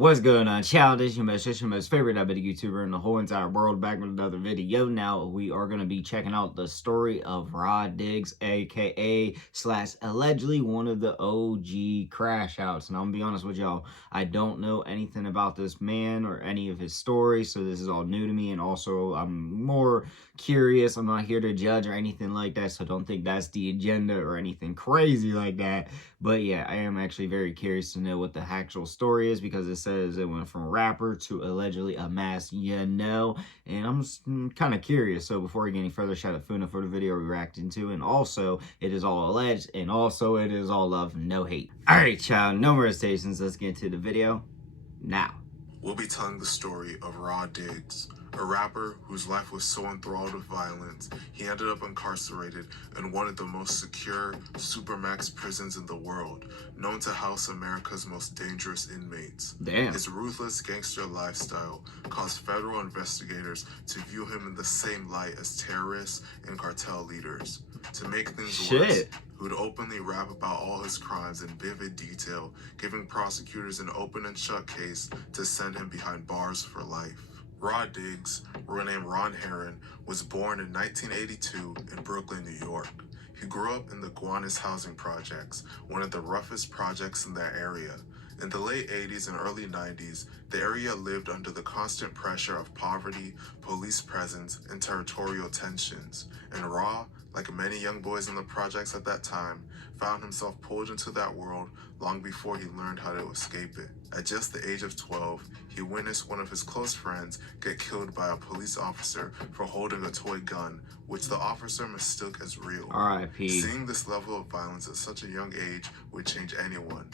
What's going on, child? It's your most favorite Diabeto YouTuber in the whole entire world, back with another video. Now, we are going to be checking out the story of Rod Diggs, aka / allegedly one of the OG Crashouts. And I'm going to be honest with y'all, I don't know anything about this man or any of his stories, so this is all new to me. And also, I'm more curious. I'm not here to judge or anything like that, so don't think that's the agenda or anything crazy like that. But yeah, I am actually very curious to know what the actual story is, because it says it went from rapper to allegedly a mass, and I'm kind of curious. So before we get any further, shout out Funa for the video we're reacting to, and also it is all alleged, and also it is all love, no hate. Alright, child, no more hesitations, let's get into the video now. We'll be telling the story of Rod Diggs, a rapper whose life was so enthralled with violence, he ended up incarcerated in one of the most secure supermax prisons in the world, known to house America's most dangerous inmates. Damn. His ruthless gangster lifestyle caused federal investigators to view him in the same light as terrorists and cartel leaders. To make things worse, he would openly rap about all his crimes in vivid detail, giving prosecutors an open and shut case to send him behind bars for life. Rod Diggs, renamed Ron Herron, was born in 1982 in Brooklyn, New York. He grew up in the Gowanus housing projects, one of the roughest projects in that area. In the late 80s and early 90s, the area lived under the constant pressure of poverty, police presence, and territorial tensions. And Ra, like many young boys in the projects at that time, found himself pulled into that world long before he learned how to escape it. At just the age of 12, he witnessed one of his close friends get killed by a police officer for holding a toy gun, which the officer mistook as real. R.I.P. Seeing this level of violence at such a young age would change anyone.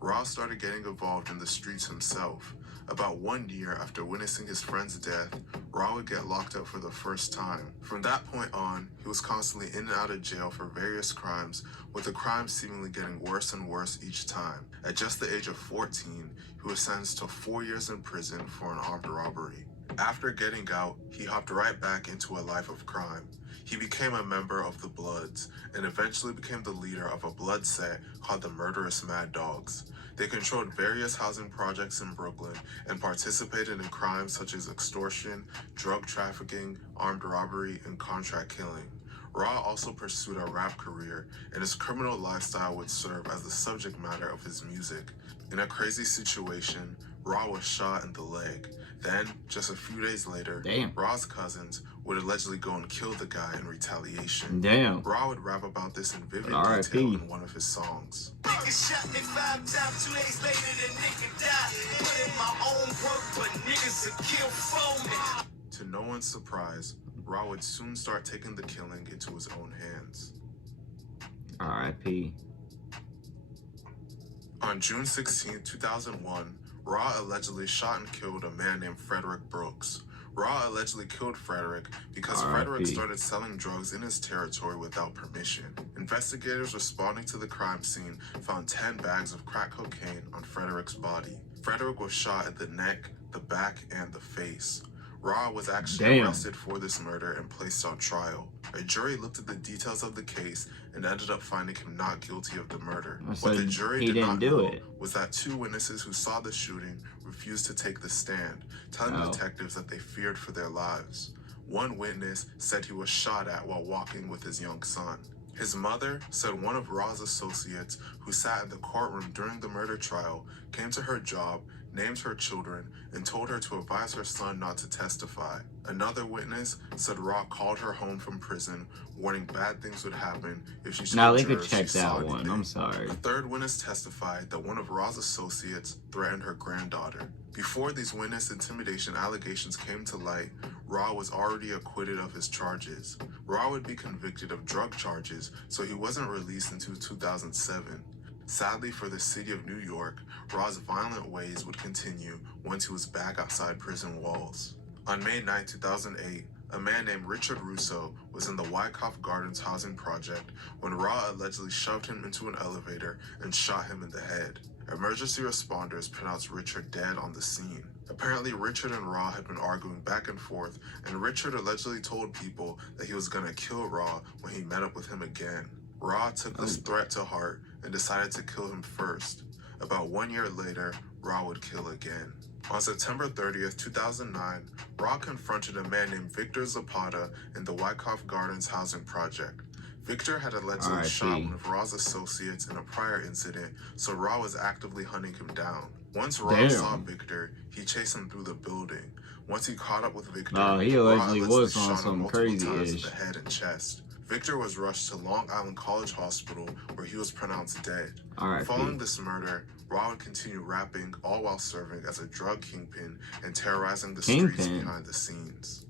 Ra started getting involved in the streets himself. About 1 year after witnessing his friend's death, Ra would get locked up for the first time. From that point on, he was constantly in and out of jail for various crimes, with the crimes seemingly getting worse and worse each time. At just the age of 14, he was sentenced to 4 years in prison for an armed robbery. After getting out, he hopped right back into a life of crime. He became a member of the Bloods, and eventually became the leader of a blood set called the Murderous Mad Dogs. They controlled various housing projects in Brooklyn and participated in crimes such as extortion, drug trafficking, armed robbery, and contract killing. Ra also pursued a rap career, and his criminal lifestyle would serve as the subject matter of his music. In a crazy situation, Ra was shot in the leg. Then, just a few days later, Ra's cousins would allegedly go and kill the guy in retaliation. Damn. Ra would rap about this in vivid detail in one of his songs. Shot me 5 times, 2 days later the nigga died. Put in my own work, but niggas will kill for me. To no one's surprise, Ra would soon start taking the killing into his own hands. R.I.P. On June 16, 2001, Ra allegedly shot and killed a man named Frederick Brooks. Ra allegedly killed Frederick because Frederick started selling drugs in his territory without permission. Investigators responding to the crime scene found 10 bags of crack cocaine on Frederick's body. Frederick was shot at the neck, the back, and the face. Ra was actually arrested for this murder and placed on trial. A jury looked at the details of the case and ended up finding him not guilty of the murder. What the jury did not know was that 2 witnesses who saw the shooting refused to take the stand, telling detectives that they feared for their lives. One witness said he was shot at while walking with his young son. His mother said one of Ra's associates who sat in the courtroom during the murder trial came to her job, named her children, and told her to advise her son not to testify. Another witness said Ra called her home from prison, warning bad things would happen if she Now they could check that one. I'm sorry. A third witness testified that one of Ra's associates threatened her granddaughter. Before these witness intimidation allegations came to light, Ra was already acquitted of his charges. Ra would be convicted of drug charges, so he wasn't released until 2007. Sadly for the city of New York, Ra's violent ways would continue once he was back outside prison walls. On May 9, 2008, a man named Richard Russo was in the Wyckoff Gardens housing project when Ra allegedly shoved him into an elevator and shot him in the head. Emergency responders pronounced Richard dead on the scene. Apparently, Richard and Ra had been arguing back and forth, and Richard allegedly told people that he was gonna kill Ra when he met up with him again. Ra took this threat to heart and decided to kill him first. About 1 year later, Raw would kill again. On September 30th, 2009, Raw confronted a man named Victor Zapata in the Wyckoff Gardens housing project. Victor had allegedly shot one of Raw's associates in a prior incident, so Raw was actively hunting him down. Once Raw saw Victor, he chased him through the building. Once he caught up with Victor, he allegedly was on shot him some multiple times crazy-ish. in the head and chest. Victor was rushed to Long Island College Hospital, where he was pronounced dead. Following this murder, Raw would continue rapping, all while serving as a drug kingpin and terrorizing the streets behind the scenes.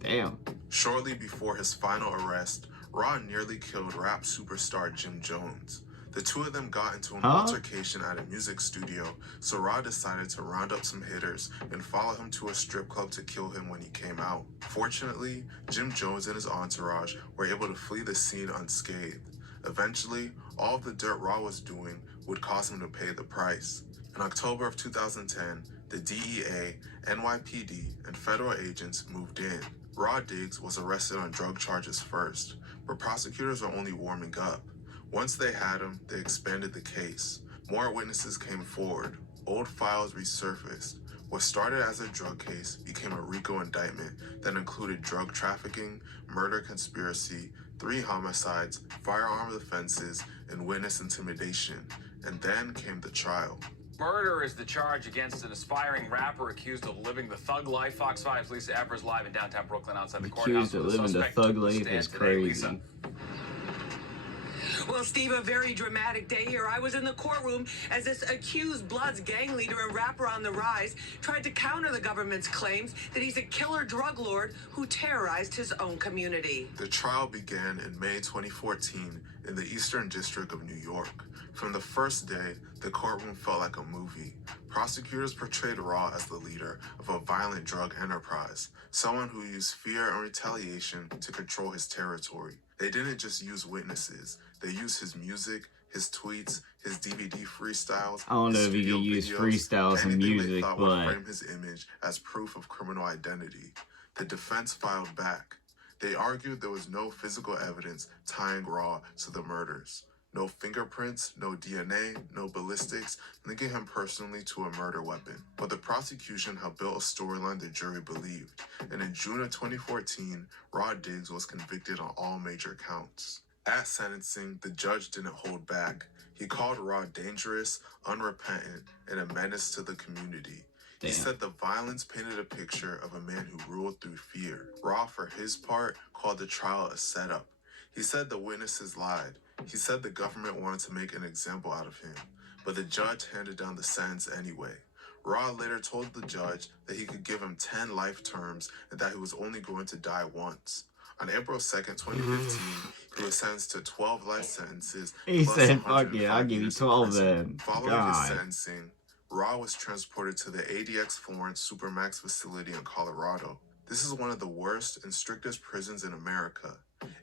Damn. Shortly before his final arrest, Raw nearly killed rap superstar Jim Jones. The two of them got into an altercation at a music studio, so Raw decided to round up some hitters and follow him to a strip club to kill him when he came out. Fortunately, Jim Jones and his entourage were able to flee the scene unscathed. Eventually, all of the dirt Raw was doing would cause him to pay the price. In October of 2010, the DEA, NYPD, and federal agents moved in. Raw Diggs was arrested on drug charges first, but prosecutors were only warming up. Once they had him, they expanded the case. More witnesses came forward. Old files resurfaced. What started as a drug case became a RICO indictment that included drug trafficking, murder conspiracy, 3 homicides, firearm offenses, and witness intimidation. And then came the trial. Murder is the charge against an aspiring rapper accused of living the thug life. Fox 5's Lisa Evers live in downtown Brooklyn outside the courthouse. Accused of living the thug life is crazy. Well, Steve, a very dramatic day here. I was in the courtroom as this accused Bloods gang leader and rapper on the rise tried to counter the government's claims that he's a killer drug lord who terrorized his own community. The trial began in May 2014 in the Eastern District of New York. From the first day, the courtroom felt like a movie. Prosecutors portrayed Raw as the leader of a violent drug enterprise, someone who used fear and retaliation to control his territory. They didn't just use witnesses, they used his music, his tweets, his DVD freestyles. I don't know if you can use freestyles and music, but but frame his image as proof of criminal identity. The defense filed back. They argued there was no physical evidence tying Raw to the murders. No fingerprints, no DNA, no ballistics, linking him personally to a murder weapon. But the prosecution had built a storyline the jury believed, and in June of 2014, Raw Diggs was convicted on all major counts. At sentencing, the judge didn't hold back. He called Raw dangerous, unrepentant, and a menace to the community. He said the violence painted a picture of a man who ruled through fear. Raw, for his part, called the trial a setup. He said the witnesses lied. He said the government wanted to make an example out of him, but the judge handed down the sentence anyway. Raw later told the judge that he could give him 10 life terms and that he was only going to die once. On April 2nd, 2015, he was sentenced to 12 life sentences. He said, fuck yeah, I'll give you 12 then. Following his sentencing, Raw was transported to the ADX Florence Supermax facility in Colorado. This is one of the worst and strictest prisons in America.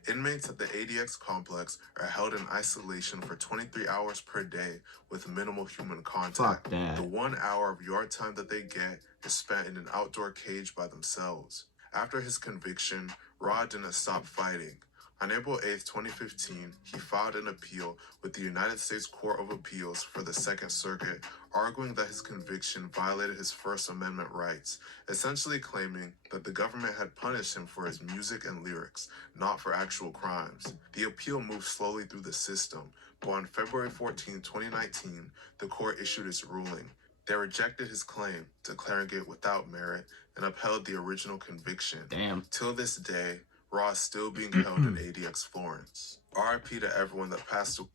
Inmates at the ADX complex are held in isolation for 23 hours per day with minimal human contact. Fuck that. The 1 hour of yard time that they get is spent in an outdoor cage by themselves. After his conviction, Raw didn't stop fighting. On April 8, 2015, he filed an appeal with the United States Court of Appeals for the Second Circuit, arguing that his conviction violated his First Amendment rights, essentially claiming that the government had punished him for his music and lyrics, not for actual crimes. The appeal moved slowly through the system, but on February 14, 2019, the court issued its ruling. They rejected his claim, declaring it without merit, and upheld the original conviction. Damn. Till this day, Raw is still being held in ADX Florence. RIP to everyone that passed away.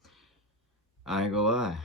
I ain't gonna lie.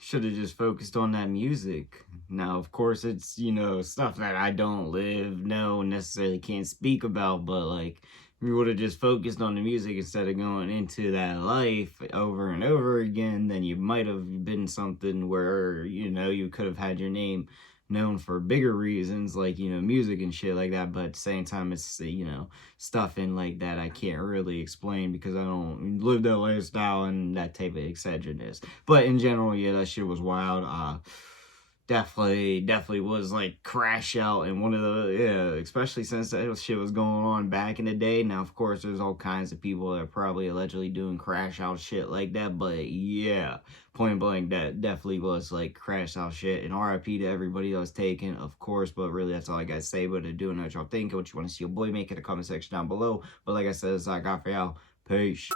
Should have just focused on that music. Now, of course, it's, you know, stuff that I don't necessarily can't speak about, but, like, if you would have just focused on the music instead of going into that life over and over again, then you might have been something where, you know, you could have had your name known for bigger reasons, like, you know, music and shit like that. But at the same time, it's, you know, stuff in like that I can't really explain because I don't live that lifestyle and that type of eccentricness. But in general, yeah, that shit was wild. Definitely was like Crashout and one of the, yeah, especially since that shit was going on back in the day. Now, of course, there's all kinds of people that are probably allegedly doing Crashout shit like that, but yeah, point blank, that definitely was like Crashout shit. And RIP to everybody that was taken, of course, but really that's all I gotta say. But to do know what y'all think, what you want to see your boy make in the comment section down below. But like I said, that's all I got for y'all. Peace.